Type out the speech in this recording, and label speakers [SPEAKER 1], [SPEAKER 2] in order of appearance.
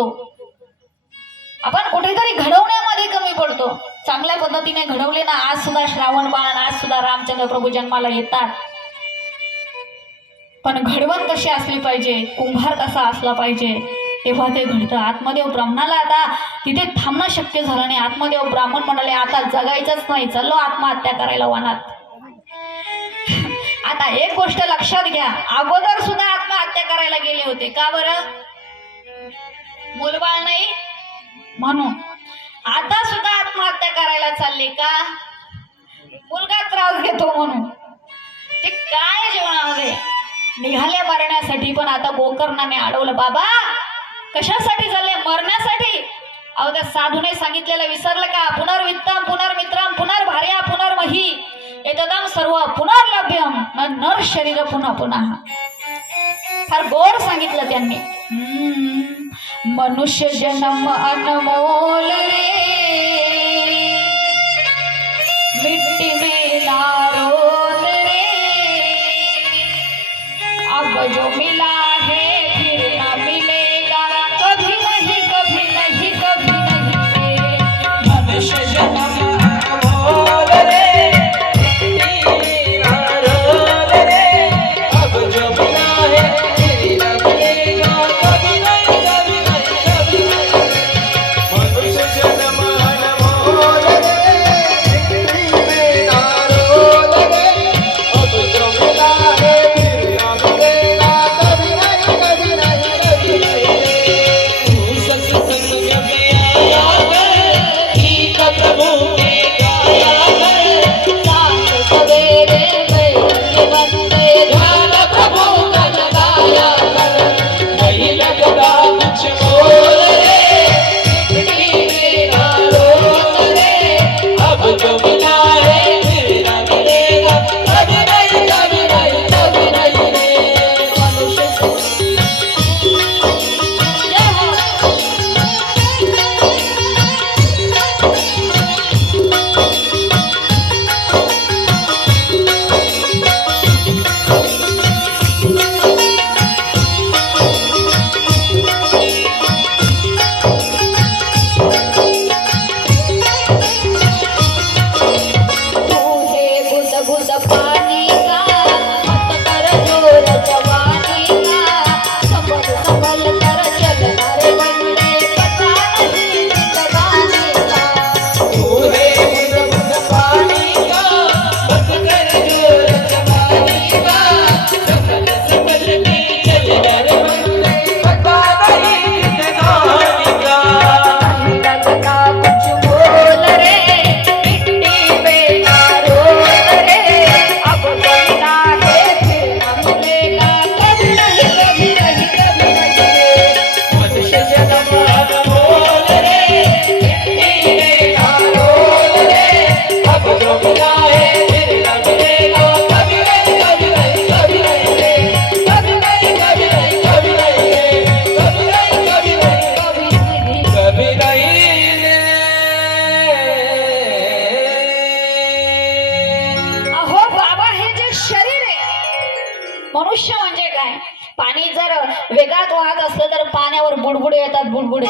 [SPEAKER 1] पडतो आपण कुठेतरी घडवण्यामध्ये कमी पडतो. चांगल्या पद्धतीने घडवले ना आज सुद्धा श्रावण बाळ आज सुद्धा रामचंद्र प्रभू जन्माला येतात. पण घडवण कशी असली पाहिजे? कुंभार कसा असला पाहिजे? तेव्हा ते घडतं. आत्मदेव ब्राह्मणाला आता तिथे थांबणं शक्य झालं नाही. आत्मदेव ब्राह्मण म्हणाले आता जगायचंच नाही. चाललो आत्महत्या करायला वनात. आता एक गोष्ट लक्षात घ्या. अगोदर सुद्धा आत्महत्या करायला गेले होते. का बरं? मुलबाळ नाही. म्हणून आता सुद्धा आत्महत्या करायला चालले का? मुलगा त्रास घेतो म्हणून. ते काय जेवणामध्ये? निघाल्या मारण्यासाठी पण आता गोकर्णाने अडवलं. बाबा कशासाठी चालले? मरण्यासाठी? अहो त्या साधूने सांगितलेलं विसरलं का? पुनर्वित्तम पुनर्मित्रम पुनर्भार्या पुनर्मही. एतदम सर्व पुनर्लभ्यम. नर शरीर पुन्हा पुन्हा फार गोड सांगितलं त्यांनी. मनुष्य जन्म अनमोल रे। मिट्टी में नारोद रे। अब जो मिला मनुष्य म्हणजे काय पाणी जर वेगात वाहत असलं तर पाण्यावर बुडबुडे येतात बुडबुडे